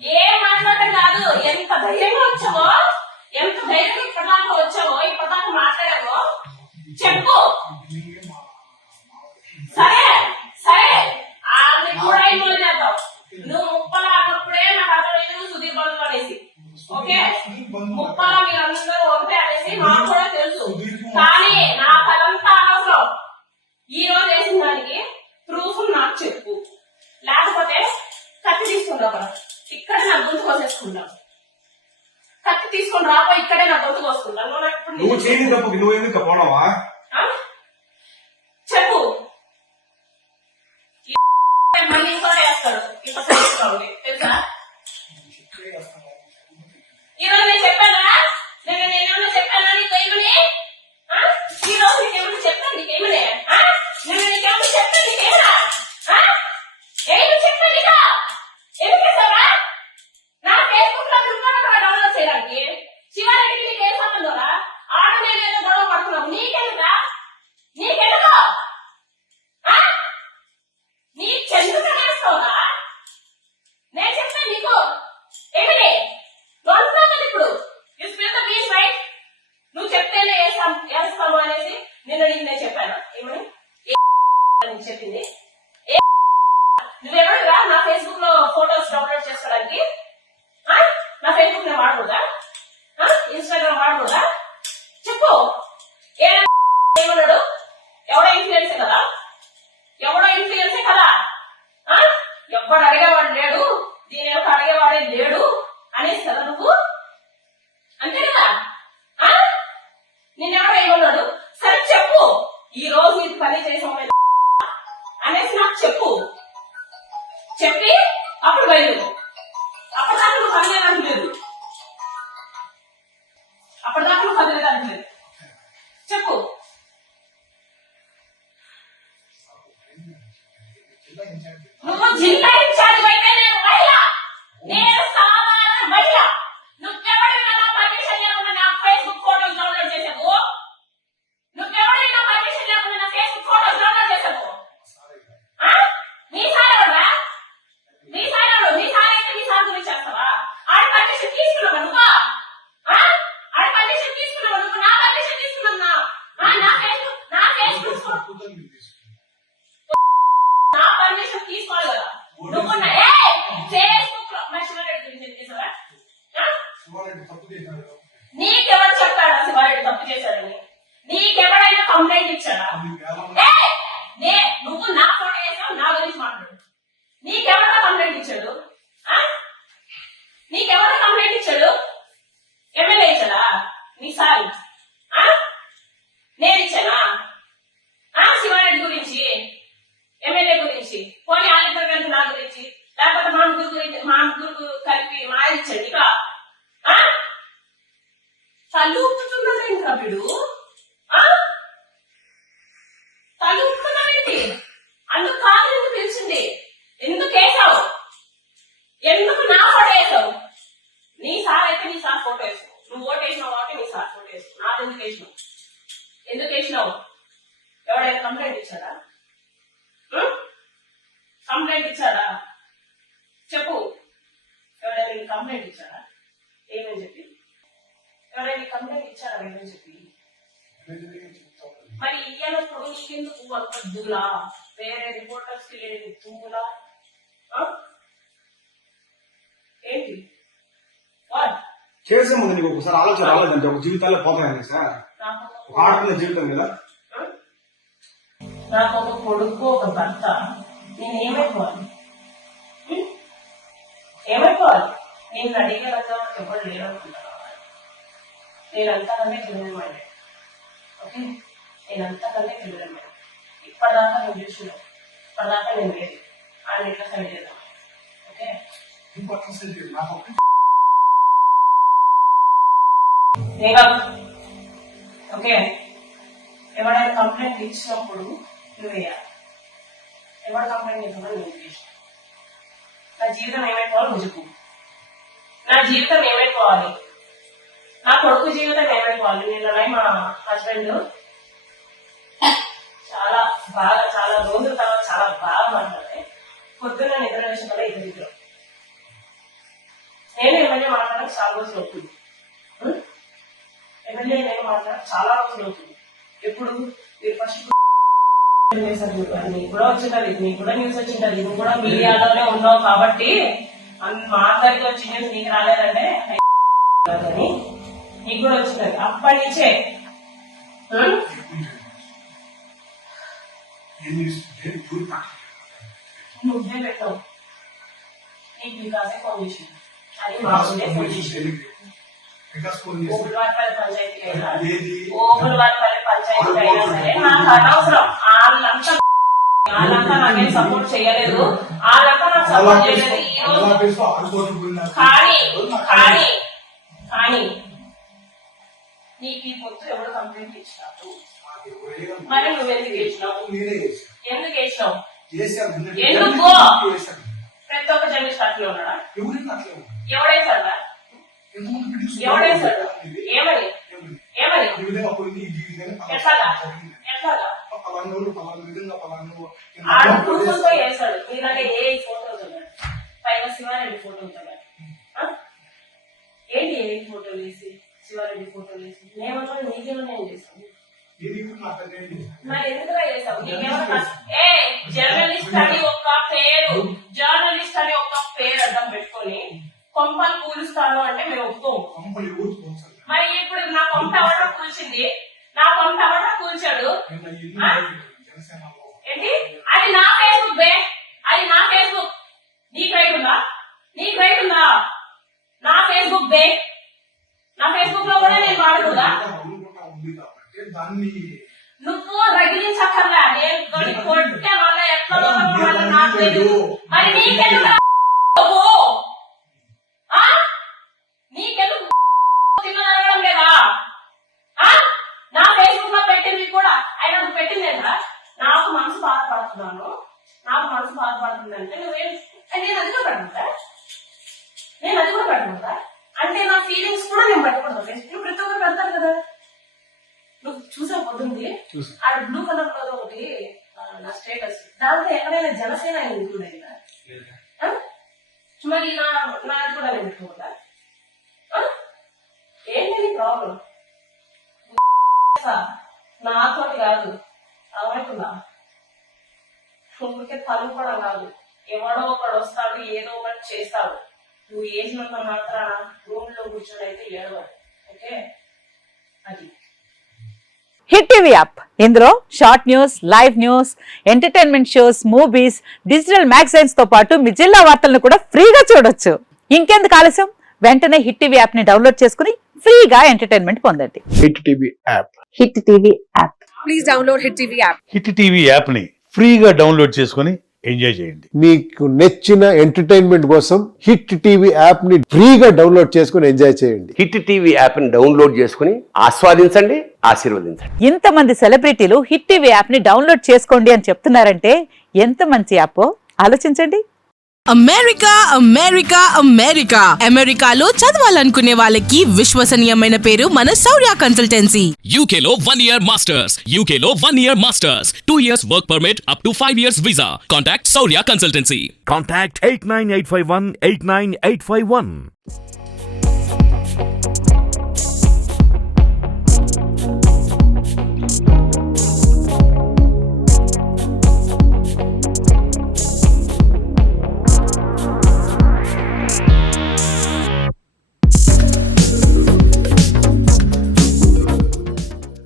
ఏం మాట్లాడటం కాదు. ఎంత ధైర్యంగా వచ్చావో, ఎంత ధైర్యంగా ఇప్పటిదాకా వచ్చావో, ఇప్పటిదాకా మాట్లాడావో చెప్పు. సరే సరే అది కూడా ఇన్వాల్వ్ చేద్దాం. నువ్వు ముప్పలా అన్నప్పుడే నాకు అర్థమైంది సుధీర్ బంధువు అనేసి. ఓకే, ముప్పలా మీరందరూ ఒకటే అనేసి నాకు కూడా తెలుసు. కానీ నాకు అదంతా అనవసరం. ఈ రోజు వేసిన దానికి ప్రూఫ్ నాకు చెప్పు, లేకపోతే కత్తి తీసుకుంటావు కదా, ఇక్కడే నా గొంతు కోసేసుకుంటావు. కత్తి తీసుకొని రాబో, ఇక్కడే నా గొంతు కోసుకుంటాను. చెప్పు. మళ్ళీ ఇంకో వేస్తాడు, ఇప్పుడు తెలుసా? ఈరోజు నేను చెప్పానా? నేనేమన్నా చెప్పానా నీకేమని? ఈ రోజు నీకేమన్నా చెప్పాను నీకేమని? నేను నీకేమన్నా చెప్పాను నీకేమన్నా? ఏమి చెప్పాను ఇక? ఎందుకు చేసావా? నా ఫేస్బుక్ లో డౌన్లోడ్ చేయడానికి శివారెడ్డికి నీకు ఏం సంబంధంరా? ఆడ నేను ఏదో గొడవ పడుతున్నావు, నీకెందుకా? నీకెందుకో నీ చెందుకు నేస్తావురా? నేను చెప్తాను నీకు ఏమిటి వస్తున్నాను ఇప్పుడు. నువ్వు చెప్తేనే వేస్తాము అనేసి నిన్న నీకు నేను చెప్పాను. ఏమని చెప్పింది? నువ్వెవరుగా నా ఫేస్బుక్ లో ఫోటోస్ డౌన్లోడ్ చేసుకోవడానికి? నా ఫేస్బుక్ నేను వాడకూడదా? ఇన్స్టాగ్రామ్ వాడకూడదా? చెప్పు. ఏమన్నాడు? ఎవడో ఇన్ఫ్లుయెన్సే కదా, ఎవడో ఇన్ఫ్లుయెన్సే కదా. ఎవడు అడిగేవాడు లేడు, దీని యొక్క అడిగేవాడే లేడు అనేసి కదా నువ్వు. అంతే కదా? నిన్నెవడో ఏమన్నాడు? సరే చెప్పు, ఈ రోజు నీకు పని చేసే అనేసి నాకు చెప్పు. చెప్పి అప్పుడు బయలుదేరు. అప్పటిదాకా నువ్వు కదిలేదానికి లేదు, అప్పటిదాకా నువ్వు కదిలేదానికి లేదు. చెప్పు. నువ్వు జిల్లా ఇన్ఛార్జ్ అయితే నేను మహిళ, నేను సాధారణ మహిళ. నువ్వెవడైనా నా పర్మిషన్ లేకుండా నా ఫేస్బుక్ ఫోటోస్ డౌన్లోడ్ చేసావు? నువ్వెవడైనా పర్మిషన్ లేకుండా నా ఫేస్బుక్ ఫోటోస్ డౌన్లోడ్ చేసావు? నీ సారేవడా? నీ సారేవాడు? నీ సారైతే నీ సార్ గురించి చేస్తావా? ఆడ పర్మిషన్ తీసుకున్నావా నువ్వు? ఆడ పర్మిషన్ తీసుకున్నావా నువ్వు? నా పర్మిషన్ తీసుకున్నా? నా ఫేస్బుక్ నా పర్మిషన్ తీసుకోవాలి కదా నువ్వు. ఫేస్బుక్ లో మా శివారెడ్డి గురించి చేసావా? నీకెవరు చెప్పాడా శివారెడ్డి తప్పు చేశాడని? నీకెవరైనా కంప్లైంట్ ఇచ్చాడా? నువ్వు నా ఫోటో వేసావు, నా గురించి మాట్లాడు. నీకెవరైనా కంప్లైంట్ ఇచ్చాడు? నీకెవరైనా కంప్లైంట్ ఇచ్చాడు? ఎమ్మెల్యే ఇచ్చాడా? నీ సార్ నేను ఇచ్చానా? శివారెడ్డి గురించి, ఎమ్మెల్యే గురించి, పోనీ ఆలిద్దరు కలిసి నా గురించి, లేకపోతే మా ముగ్గురు కలిపి మా ఆయన ఇచ్చాడు. ఇక తలుపుతున్నదేంటి వీడు? తలుపుతున్నావేంటి? అందుకు కాదు ఎందుకు తెలిసింది? ఎందుకు వేసావు? ఎందుకు నా ఫోటో వేసావు? నీ సార్ అయితే నీ సార్ ఫోటో వేసావు. నువ్వు ఓటు వేసినావు కాబట్టి నీ సార్ ఫోటో వేసావు. నాకు ఎందుకు వేసినావు? ఎందుకు వేసినావు? ఎవడైనా కంప్లైంట్ ఇచ్చాడా? కంప్లైంట్ ఇచ్చాడా? చెప్పు. ఎవరైనా కంప్లైంట్ ఇచ్చాడా? ఏమని చెప్పి? ఎవరైనా కంప్లైంట్ ఇచ్చాడా? ఏమని చెప్పి? మరి ఇయ్యనప్పుడు నీకెందుకు అంత దూలా? వేరే రిపోర్టర్స్ కి లేని దూలా ఏంటి? చేసే ముందు నీకు ఒకసారి ఆలోచన రాలేదంటే ఒక జీవితాల్లో పోతాయని సార్, ఒక ఆడుతున్న జీవితం కదా. నాకు ఒక కొడుకు, ఒక భర్త. నేను ఏమైపోవాలి? ఏమైపోవాలి? నేను అడిగే రకంగా ఎవరు లేరనుకుంటున్నా. నేనంతకంటే క్రిమినల్. ఓకే, నేనంతకంటే క్రిమినల్. ఇప్పటిదాకా నేను చూసినా, ఇప్పటిదాకా నేను లేదు. ఆయన ఎట్లా సరి చేద్దాం? Okay, okay. ఎవరైనా కంప్లైంట్ ఇచ్చినప్పుడు నువ్వు వేయాలి. ఎవరు కంప్లైంట్ ఇవ్వమని నువ్వు చేసిన. నా జీవితం ఏమైపోవాలి నువ్వు చెప్పు. నా జీవితం ఏమైపోవాలి? నా కొడుకు జీవితం ఏమైపోవాలి? నిన్న మా హస్బెండ్ చాలా రోజుల తర్వాత చాలా బాగా మాట్లాడే పొద్దున్న నిద్ర వేసిన వల్ల ఇద్దరు నేను ఎమ్మెల్యే మాట్లాడడానికి చాలా రోజులు అవుతుంది. ఎమ్మెల్యే నేను మాట్లాడడానికి చాలా రోజులు అవుతుంది. ఎప్పుడు మీరు ఫస్ట్ నీకు కూడా వచ్చింటది, నీకు కూడా న్యూస్ వచ్చింటది, నువ్వు కూడా మీడియాలోనే ఉన్నావు కాబట్టి మా అందరికి వచ్చి న్యూస్ నీకు రాలేదంటే అని నీకు కూడా వచ్చింటది. అప్పటి నుంచే నువ్వే పెట్టావు. నీకు వికాసే ఫోన్ చేసింది, అది మా ఊళ్ళే ఫోన్ చేసింది. ఓపులవారిపల్లి పంచాయతీ అయినా ఓపులవారిపల్లి పంచాయతీ అయినా సరే నాకు అనవసరం. వాళ్ళంతా నాకేం సపోర్ట్ చేయలేదు, వాళ్ళంతా నాకు సపోర్ట్ చేయలేదు. ఈ రోజు కానీ నీకు ఈ పొత్తు ఎవరు కంప్లైంట్ ఇచ్చినావు? మరి నువ్వు ఎందుకు వేసినావు? ఎందుకు వేసినావు? ఎందుకు? ప్రతి ఒక్క జర్నలిస్ట్ అట్లే ఉన్నాడా? ఎవడేసాడా? ఎవడేసాడు? ఏమని ఏమని ఎట్లాగా ఎట్లాగా ఆడు ప్రూఫ్తో వేసాడు. మీలాగే ఏ ఫోటో చూడాలి, పైన శివారెడ్డి ఫోటో చూడాలి. ఏంటి ఏ ఫోటోలు వేసి శివారెడ్డి ఫోటోలు వేసి నేమన్నా నీకేమన్నా నేను చేస్తాను. మరి ఎందుకు చేసావు? నీకేమన్నా జర్నలిస్ట్ అని ఒక పేరు, జర్నలిస్ట్ అని ఒక పేరు అడ్డం పెట్టుకొని కొంపలు కూలుస్తాను అంటే మేము ఒప్పుకోము. మరి ఇప్పుడు నా కొంప ఎవడో కూల్చింది, నా కొంప ఎవడో కూల్చాడు ఏంటి? అది నా ఫేస్బుక్ బే, అది నా ఫేస్బుక్. నీకు రైట్ ఉందా? నీకు రైట్ ఉందా? నా ఫేస్బుక్ బే, నా ఫేస్బుక్ లో కూడా నేను వాడకూడదా? నువ్వు రగిలించక్కర్లా, నేను కొట్టే వాళ్ళ ఎట్లా నాకు తెలియదు. మరి నీకెందుకు నీకెందుకు తినడం లేదా? నా ఫేస్బుక్ లో పెట్టింది కూడా ఆయన నువ్వు పెట్టిందేంట్రా? నాకు మనసు బాధపడుతున్నాను, నాకు మనసు బాధపడుతుందంటే నువ్వేం నేను అది కూడా పెట్టుకుంటా, నేను అది కూడా పెట్టుకుంటా అంటే నా ఫీలింగ్స్ కూడా నేను పెట్టుకుంటా. ఫేస్బుక్ ప్రతి ఒక్కరు పెడతారు కదా. నువ్వు చూసా పొద్దుంది ఆడ బ్లూ కలర్ లో ఒకటి నా స్టేటస్, దాంట్లో ఎక్కడైనా జనసేన ఇంక్లూడ్ అయిందా? మరి నాది కూడా నేను పెట్టుకుంటా. ఏంటి ప్రాబ్లం? నాతో కాదు అవైతుందా? ఊరికే తలుపడం కాదు, ఎవడో ఒకడు వస్తాడు ఏదో ఒకటి చేస్తాడు. నువ్వు ఏసినంత మాత్రాన రూమ్ లో కూర్చొని అయితే ఏడవాలి. ఓకే, అది హిట్ టీవీ యాప్. ఇందులో short news, live news, entertainment shows, movies, digital magazines తో పాటు మీ జిల్లా వార్తలను కూడా ఫ్రీగా చూడొచ్చు. ఇంకెందుకు ఆలస్యం? వెంటనే హిట్ టీవీ యాప్ ని డౌన్లోడ్ చేసుకుని ఫ్రీగా ఎంటర్టైన్మెంట్ పొందండి. Hit TV app. Hit TV app. Please download hit TV app. Hit TV app ని ఫ్రీగా డౌన్లోడ్ చేసుకుని ఎంజాయ్ చేయండి. మీకు నచ్చిన ఎంటర్టైన్మెంట్ కోసం హిట్ టీవీ యాప్ ని ఫ్రీగా డౌన్లోడ్ చేసుకుని ఎంజాయ్ చేయండి. హిట్ టీవీ యాప్ ని డౌన్లోడ్ చేసుకుని ఆస్వాదించండి, ఆశీర్వదించండి. ఇంతమంది సెలబ్రిటీలు హిట్ టీవీ యాప్ ని డౌన్లోడ్ చేసుకోండి అని చెప్తున్నారంటే ఎంత మంచి యాప్ ఆలోచించండి. అమెరికా అమెరికా అమెరికా అమెరికాలో చదవాలనుకునే వాళ్ళకి విశ్వసనీయమైన పేరు మన శౌర్య కన్సల్టెన్సీ. UK లో 1 year masters. UK లో 1 year masters. 2 years work permit up to 5 years visa. Contact Saurya Consultancy. Contact 89851 89851.